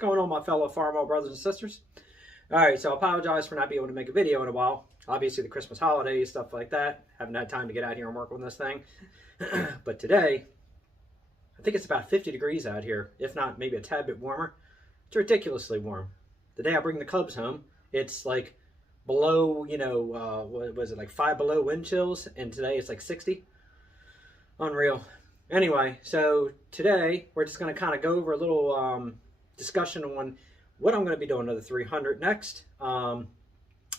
going on, my fellow Farmall brothers and sisters? Alright, so I apologize for not being able to make a video in a while. Obviously the Christmas holidays, stuff like that. Haven't had time to get out here and work on this thing. But today, I think it's about 50 degrees out here, if not maybe a tad bit warmer. It's ridiculously warm. The day I bring the Cubs home, it's like below, what was it, like 5 below wind chills, and today it's like 60. Unreal. Anyway, so today we're just going to kind of go over a little discussion on what I'm going to be doing to the 300 next. I'm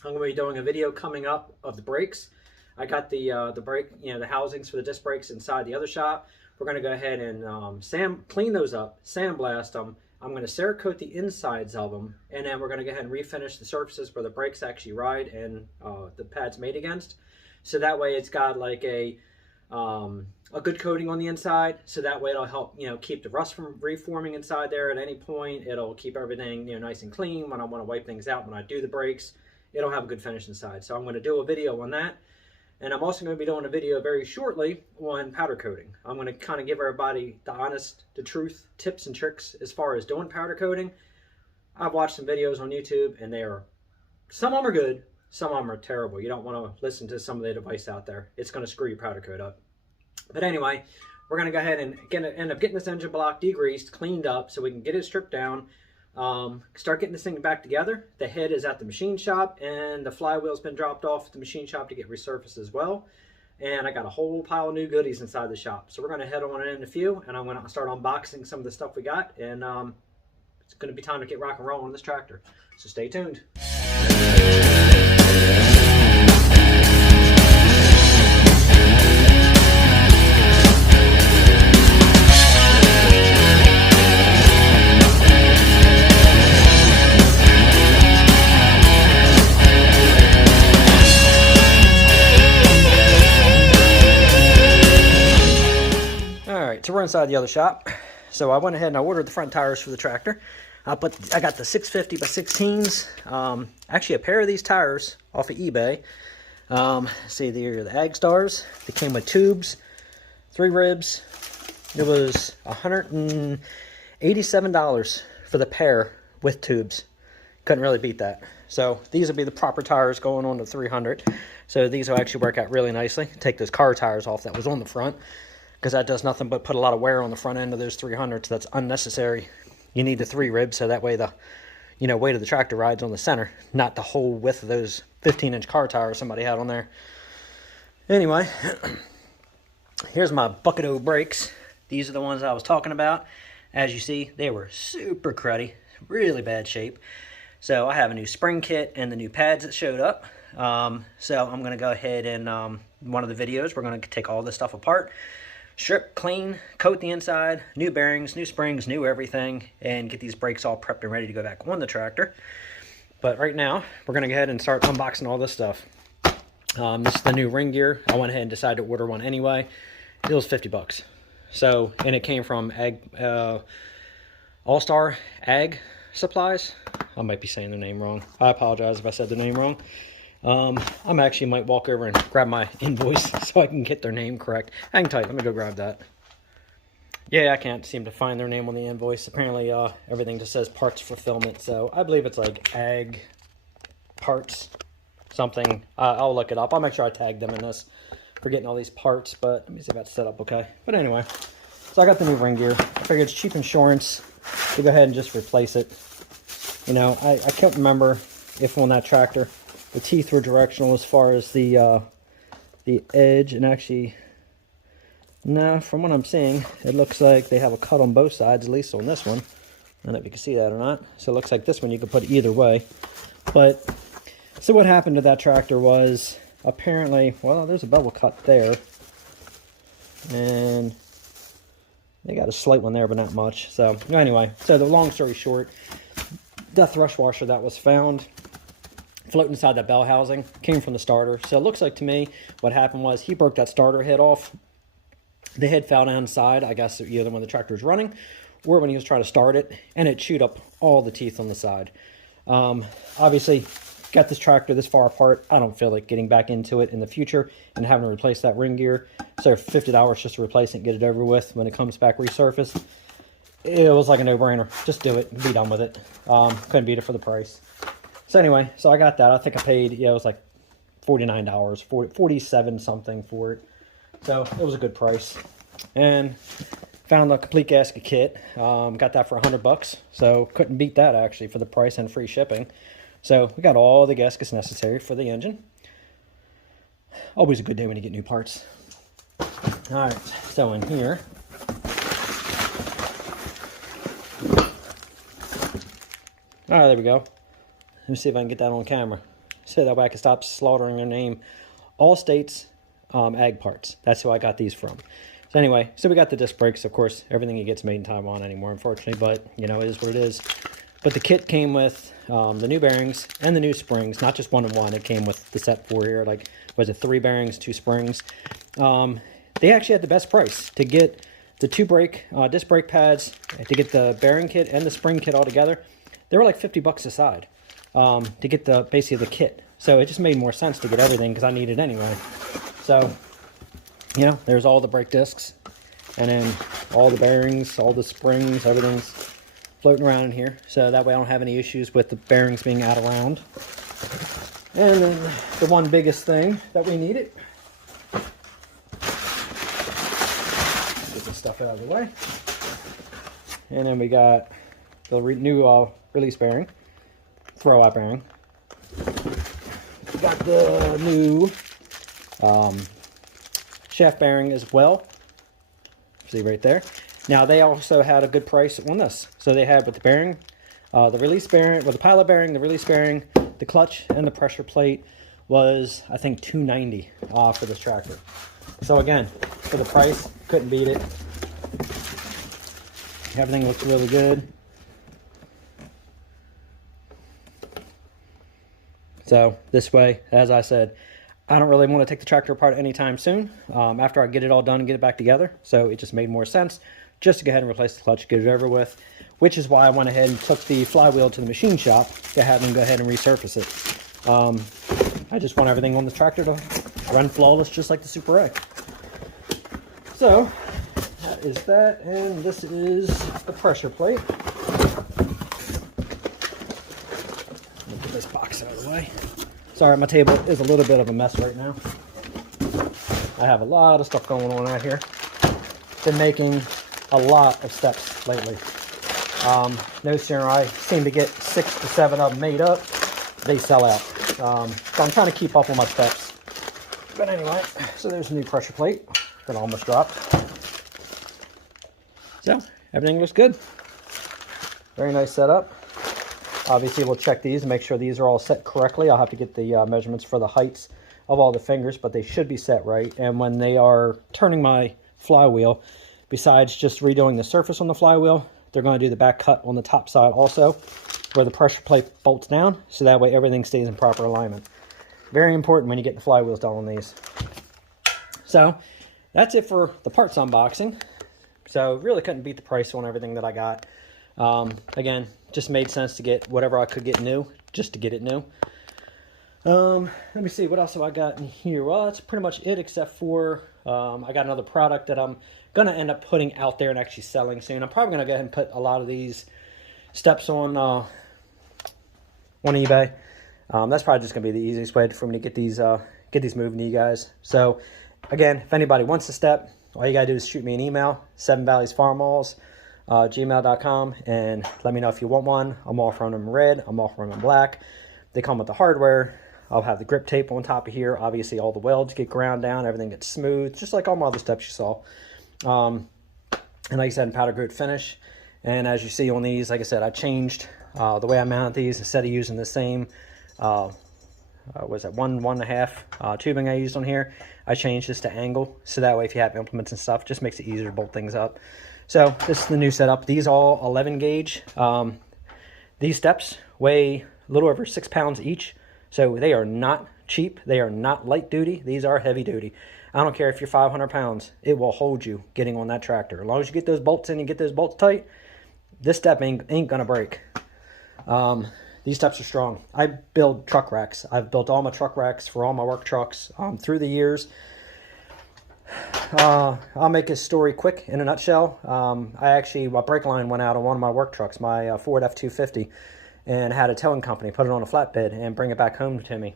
going to be doing a video coming up of the brakes. I got the brake, the housings for the disc brakes inside the other shop. We're going to go ahead and clean those up, sandblast them. I'm going to CERACOAT the insides of them, and then we're going to go ahead and refinish the surfaces where the brakes actually ride and the pad's made against. So that way it's got like a good coating on the inside, so that way it'll help keep the rust from reforming inside there at any point. It'll keep everything nice and clean when I want to wipe things out when I do the brakes. It'll have a good finish inside. So I'm going to do a video on that, and I'm also going to be doing a video very shortly on powder coating. I'm going to kind of give everybody the truth tips and tricks as far as doing powder coating. I've watched some videos on YouTube, and some of them are good, some of them are terrible. You don't want to listen to some of the advice out there. It's going to screw your powder coat up. But anyway, we're going to go ahead and end up getting this engine block degreased, cleaned up, so we can get it stripped down, start getting this thing back together. The head is at the machine shop, and the flywheel's been dropped off at the machine shop to get resurfaced as well. And I got a whole pile of new goodies inside the shop. So we're going to head on in a few, and I'm going to start unboxing some of the stuff we got. And it's going to be time to get rock and roll on this tractor. So stay tuned. So we're inside the other shop. So I went ahead and I ordered the front tires for the tractor. I got the 650 by 16s. Actually, a pair of these tires off of eBay. See, they're the 𝐦𝐨𝐬𝐬. They came with tubes, 3 ribs. It was $187 for the pair with tubes. Couldn't really beat that. So these will be the proper tires going on the 300. So these will actually work out really nicely. Take those car tires off that was on the front, because that does nothing but put a lot of wear on the front end of those 300s. That's unnecessary. You need the 3 ribs, so that way the weight of the tractor rides on the center, not the whole width of those 15-inch car tires somebody had on there. Anyway, here's my backhoe brakes. These are the ones I was talking about. As you see, they were super cruddy, really bad shape. So I have a new spring kit and the new pads that showed up. So I'm going to go ahead and one of the videos, we're going to take all this stuff apart, strip, clean, coat the inside, new bearings, new springs, new everything, and get these brakes all prepped and ready to go back on the tractor. But right now, we're going to go ahead and start unboxing all this stuff. This is the new ring gear. I went ahead and decided to order one anyway. It was 50 bucks. So, and it came from All-Star Ag Supplies. I might be saying their name wrong. I apologize if I said their name wrong. I actually might walk over and grab my invoice so I can get their name correct. Hang tight, let me go grab that. Yeah, I can't seem to find their name on the invoice. Apparently, everything just says parts fulfillment, so I believe it's like ag parts something. I'll look it up. I'll make sure I tag them in this for getting all these parts, but let me see if that's set up okay. But anyway, so I got the new ring gear. I figured it's cheap insurance to go ahead and just replace it. I can't remember if on that tractor the teeth were directional as far as the edge, and actually, no, from what I'm seeing, it looks like they have a cut on both sides, at least on this one. I don't know if you can see that or not. So it looks like this one you could put either way. But, so what happened to that tractor was, apparently, well, there's a bevel cut there. And they got a slight one there, but not much. So, anyway, so the long story short, the thrust washer that was found floating inside that bell housing came from the starter. So it looks like to me what happened was he broke that starter head off. The head fell down inside, I guess either when the tractor was running or when he was trying to start it, and it chewed up all the teeth on the side. Obviously, got this tractor this far apart. I don't feel like getting back into it in the future and having to replace that ring gear. So $50 just to replace it and get it over with when it comes back resurfaced. it was like a no-brainer. Just do it and be done with it. Couldn't beat it for the price. So anyway, so I got that. I think I paid, yeah, it was like $49, 47 something for it. So it was a good price. And found a complete gasket kit. Got that for $100. So couldn't beat that actually for the price and free shipping. So we got all the gaskets necessary for the engine. Always a good day when you get new parts. Alright, so in here, alright, there we go. Let me see if I can get that on camera. So that way I can stop slaughtering their name. All States Ag Parts. That's who I got these from. So anyway, so we got the disc brakes. Of course, everything you get's made in Taiwan anymore, unfortunately. But, you know, it is what it is. But the kit came with the new bearings and the new springs. Not just one and one. It came with the set 4 here. Like, was it 3 bearings, 2 springs? They actually had the best price to get the 2 disc brake pads, to get the bearing kit and the spring kit all together. They were like $50 a side to get the basically the kit. So it just made more sense to get everything because I need it anyway. So, you know, there's all the brake discs and then all the bearings, all the springs, everything's floating around in here. So that way I don't have any issues with the bearings being out around. And then the one biggest thing that we needed. Get this stuff out of the way. And then we got the new release bearing, throwout bearing. We got the new shaft bearing as well. See right there. Now they also had a good price on this. So they had with the bearing, the release bearing, with the pilot bearing, the release bearing, the clutch, and the pressure plate was, I think, $290 for this tractor. So again, for the price, couldn't beat it. Everything looks really good. So this way, as I said, I don't really want to take the tractor apart anytime soon after I get it all done and get it back together. So it just made more sense just to go ahead and replace the clutch, get it over with, which is why I went ahead and took the flywheel to the machine shop to have them go ahead and resurface it. I just want everything on the tractor to run flawless just like the Super A. So that is that, and this is the pressure plate. This box out of the way. Sorry, my table is a little bit of a mess right now. I have a lot of stuff going on out here. Been making a lot of steps lately. No sooner I seem to get 6 to 7 of them made up, they sell out. So I'm trying to keep up with my steps. But anyway, so there's a new pressure plate that almost dropped. So everything looks good. Very nice setup. Obviously, we'll check these and make sure these are all set correctly. I'll have to get the measurements for the heights of all the fingers, but they should be set right. And when they are turning my flywheel, besides just redoing the surface on the flywheel, they're going to do the back cut on the top side also, where the pressure plate bolts down, so that way everything stays in proper alignment. Very important when you get the flywheels done on these. So that's it for the parts unboxing. So really couldn't beat the price on everything that I got. Again, just made sense to get whatever I could get new, just to get it new. Let me see, what else have I got in here? Well, that's pretty much it, except for I got another product that I'm going to end up putting out there and actually selling soon. I'm probably going to go ahead and put a lot of these steps on eBay. That's probably just going to be the easiest way for me to get these moving to you guys. So, again, if anybody wants a step, all you got to do is shoot me an email, 7valleysfarmalls, @gmail.com, and let me know if you want one. I'm offering them in red. I'm offering them in black. They come with the hardware. I'll have the grip tape on top of here. Obviously, all the welds get ground down. Everything gets smooth, just like all my other steps you saw. And like I said, powder coat finish. And as you see on these, like I said, I changed the way I mount these. Instead of using the same, was that 1.5 tubing I used on here, I changed this to angle. So that way, if you have implements and stuff, just makes it easier to bolt things up. So this is the new setup. These all 11 gauge. These steps weigh a little over 6 pounds each. So they are not cheap. They are not light duty. These are heavy duty. I don't care if you're 500 pounds. It will hold you getting on that tractor. As long as you get those bolts in and get those bolts tight, this step ain't going to break. These steps are strong. I build truck racks. I've built all my truck racks for all my work trucks through the years. I'll make his story quick in a nutshell. My brake line went out on one of my work trucks, my Ford F-250, and had a towing company put it on a flatbed and bring it back home to me.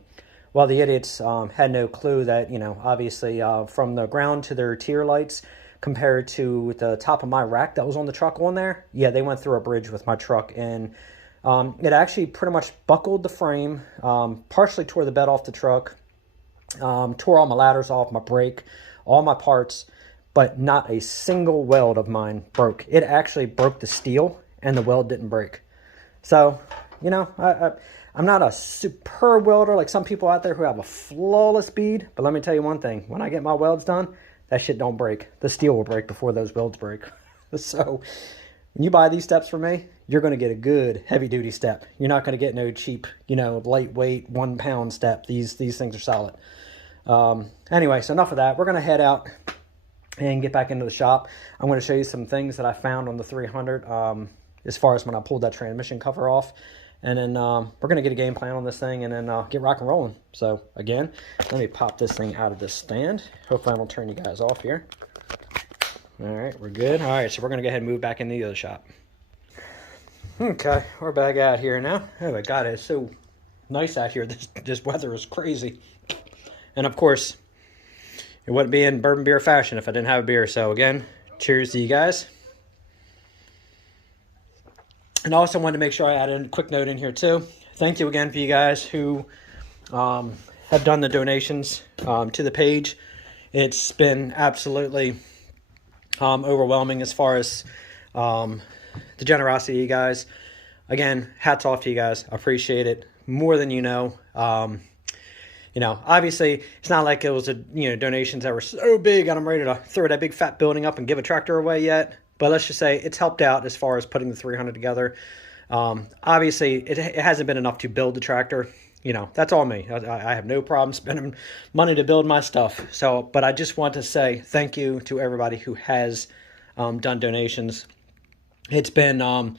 Well, the idiots had no clue that, obviously from the ground to their tier lights compared to the top of my rack that was on the truck on there, yeah, they went through a bridge with my truck, and it actually pretty much buckled the frame, partially tore the bed off the truck, tore all my ladders off, my brake, all my parts, but not a single weld of mine broke. It actually broke the steel, and the weld didn't break. So, I'm not a superb welder like some people out there who have a flawless bead, but let me tell you one thing. When I get my welds done, that shit don't break. The steel will break before those welds break. So, when you buy these steps from me, you're going to get a good heavy-duty step. You're not going to get no cheap, lightweight 1 pound step. These things are solid. Anyway, so enough of that. We're going to head out and get back into the shop. I'm going to show you some things that I found on the 300 as far as when I pulled that transmission cover off. And then we're going to get a game plan on this thing and then get rock and rolling. So, again, let me pop this thing out of this stand. Hopefully I don't turn you guys off here. All right, we're good. All right, so we're going to go ahead and move back into the other shop. Okay, we're back out here now. Oh, my God, it's so nice out here. This weather is crazy. And, of course, it wouldn't be in bourbon beer fashion if I didn't have a beer. So, again, cheers to you guys. And I also wanted to make sure I added a quick note in here, too. Thank you again for you guys who have done the donations to the page. It's been absolutely overwhelming as far as the generosity of you guys. Again, hats off to you guys. I appreciate it more than you know. Obviously, it's not like it was donations that were so big and I'm ready to throw that big fat building up and give a tractor away yet. But let's just say it's helped out as far as putting the 300 together. Obviously, it hasn't been enough to build the tractor. That's all me. I have no problem spending money to build my stuff. So, but I just want to say thank you to everybody who has done donations. It's been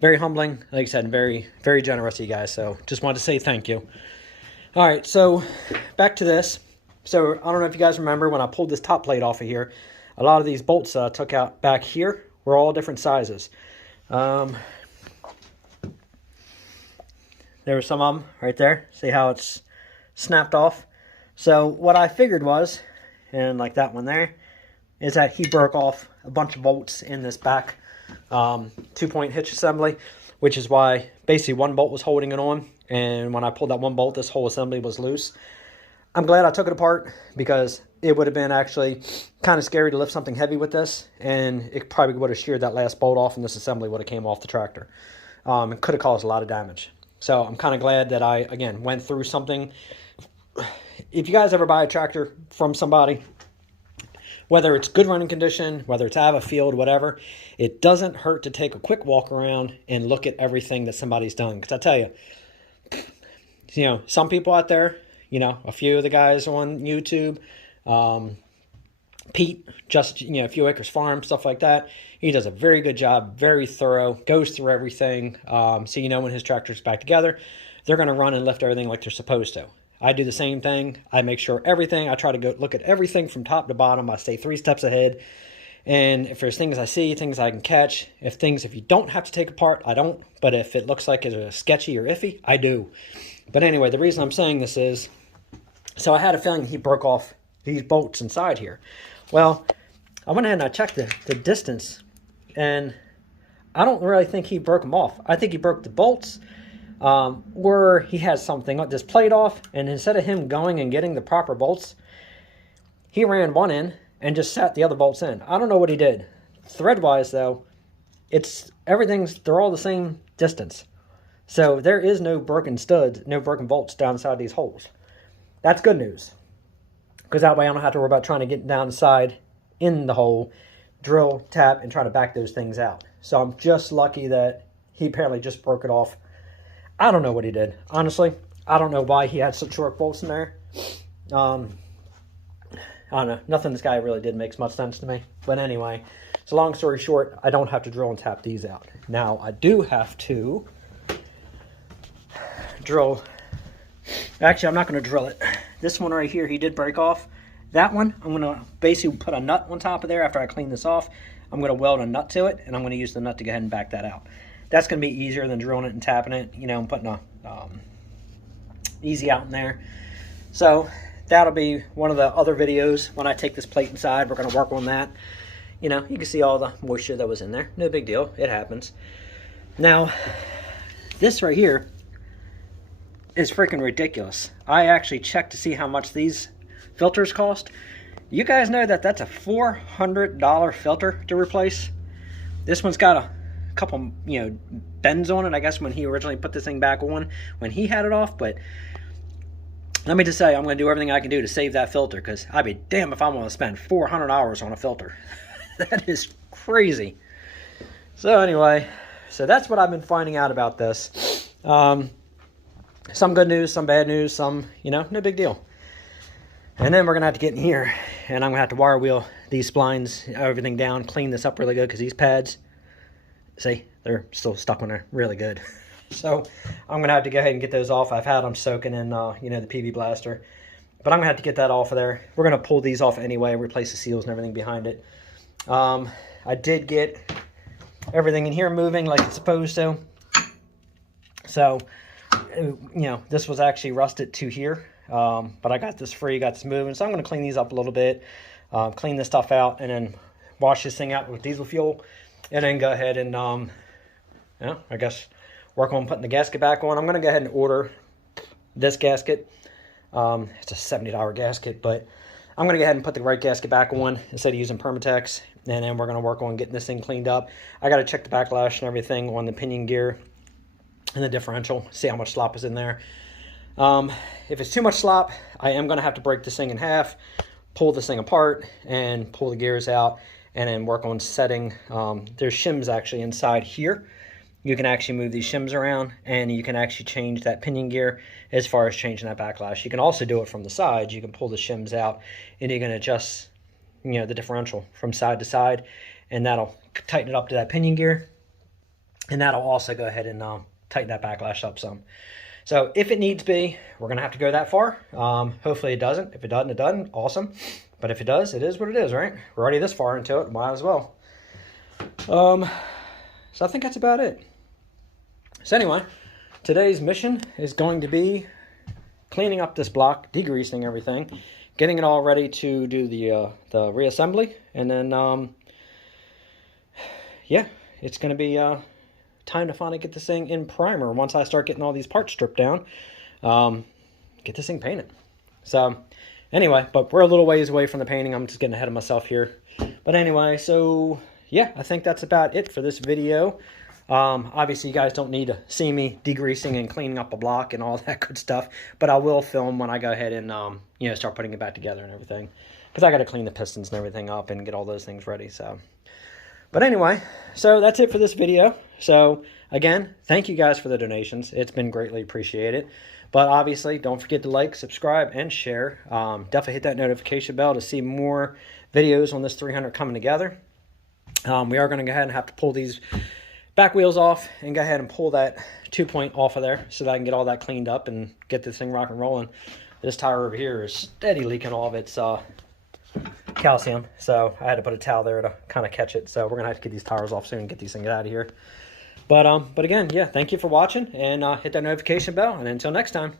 very humbling. Like I said, very, very generous of you guys. So just wanted to say thank you. All right, so back to this. So I don't know if you guys remember when I pulled this top plate off of here, a lot of these bolts I took out back here were all different sizes. There were some of them right there. See how it's snapped off? So what I figured was, and like that one there, is that he broke off a bunch of bolts in this back 2-point hitch assembly, which is why basically one bolt was holding it on. And when I pulled that one bolt, this whole assembly was loose. I'm glad I took it apart because it would have been actually kind of scary to lift something heavy with this. And it probably would have sheared that last bolt off and this assembly would have came off the tractor. It could have caused a lot of damage. So I'm kind of glad that I, again, went through something. If you guys ever buy a tractor from somebody, whether it's good running condition, whether it's out of a field, whatever, it doesn't hurt to take a quick walk around and look at everything that somebody's done. Because I tell you, some people out there, a few of the guys on YouTube, Pete, just, a few acres farm, stuff like that. He does a very good job, very thorough, goes through everything. So when his tractor's back together, they're going to run and lift everything like they're supposed to. I do the same thing. I make sure everything, I try to go look at everything from top to bottom. I stay 3 steps ahead. And if there's things I see, things I can catch, if you don't have to take apart, I don't. But if it looks like it's sketchy or iffy, I do. But anyway, the reason I'm saying this is, so I had a feeling he broke off these bolts inside here. Well, I went ahead and I checked the distance, and I don't really think he broke them off. I think he broke the bolts, or he has something, this plate off, and instead of him going and getting the proper bolts, he ran one in and just sat the other bolts in. I don't know what he did. Thread-wise, though, they're all the same distance. So there is no broken studs, no broken bolts down inside these holes. That's good news. Because that way I don't have to worry about trying to get down inside in the hole, drill, tap, and try to back those things out. So I'm just lucky that he apparently just broke it off. I don't know what he did. Honestly, I don't know why he had such short bolts in there. I don't know. Nothing this guy really did makes much sense to me. But anyway, so long story short, I don't have to drill and tap these out. Now, I do have to drill. Actually, I'm not going to drill it. This one right here, he did break off. that one, I'm going to basically put a nut on top of there after I clean this off. I'm going to weld a nut to it, and I'm going to use the nut to go ahead and back that out. That's going to be easier than drilling it and tapping it, you know, and putting a easy out in there. So that'll be one of the other videos. When I take this plate inside, we're going to work on that. You know, you can see all the moisture that was in there. No big deal. It happens. Now, this right here is freaking ridiculous. I actually checked to see how much these filters cost. You guys know that that's a $400 filter to replace. This one's got a couple, you know, bends on it, I guess, when he originally put this thing back on, when he had it off. But let me just say, I'm going to do everything I can do to save that filter, because I'd be damned if I'm going to spend $400 on a filter. That is crazy. So anyway, so that's what I've been finding out about this. Some good news, some bad news, some, you know, no big deal. And then we're going to have to get in here, and I'm going to have to wire wheel these splines, everything down, clean this up really good, because these pads, see, they're still stuck on there really good. So I'm going to have to go ahead and get those off. I've had them soaking in, you know, the PV blaster. But I'm going to have to get that off of there. We're going to pull these off anyway, replace the seals and everything behind it. I did get everything in here moving like it's supposed to. So, you know, this was actually rusted to here. But I got this free, got this moving. So I'm going to clean these up a little bit, clean this stuff out, and then wash this thing out with diesel fuel. And then go ahead and, you know, I guess work on putting the gasket back on. I'm going to go ahead and order this gasket. It's a $70 gasket, but I'm going to go ahead and put the right gasket back on instead of using Permatex. And then we're going to work on getting this thing cleaned up. I got to check the backlash and everything on the pinion gear and the differential, see how much slop is in there. If it's too much slop, I am going to have to break this thing in half, pull this thing apart, and pull the gears out, and then work on setting. There's shims actually inside here. You can actually move these shims around, and you can actually change that pinion gear as far as changing that backlash. You can also do it from the sides. You can pull the shims out, and you can adjust, you know, the differential from side to side, and that'll tighten it up to that pinion gear, and that'll also go ahead and tighten that backlash up some. So if it needs be, we're going to have to go that far. Hopefully it doesn't. If it doesn't, it doesn't. Awesome. But if it does, it is what it is, right? We're already this far into it. Might as well. So I think that's about it. So anyway, today's mission is going to be cleaning up this block, degreasing everything, getting it all ready to do the reassembly. And then, yeah, it's going to be time to finally get this thing in primer once I start getting all these parts stripped down. Get this thing painted. So anyway, but we're a little ways away from the painting. I'm just getting ahead of myself here. But anyway, so yeah, I think that's about it for this video. Obviously you guys don't need to see me degreasing and cleaning up a block and all that good stuff, but I will film when I go ahead and you know, start putting it back together and everything, because I got to clean the pistons and everything up and get all those things ready. So but anyway, so that's it for this video. So again, thank you guys for the donations. It's been greatly appreciated. But obviously, don't forget to like, subscribe, and share. Definitely hit that notification bell to see more videos on this 300 coming together. We are going to go ahead and have to pull these back wheels off and go ahead and pull that 2-point off of there so that I can get all that cleaned up and get this thing rock and rolling. This tire over here is steady leaking all of its calcium, so I had to put a towel there to kind of catch it. So we're gonna have to get these tires off soon and get these things out of here. But again, yeah, thank you for watching, and hit that notification bell, and until next time.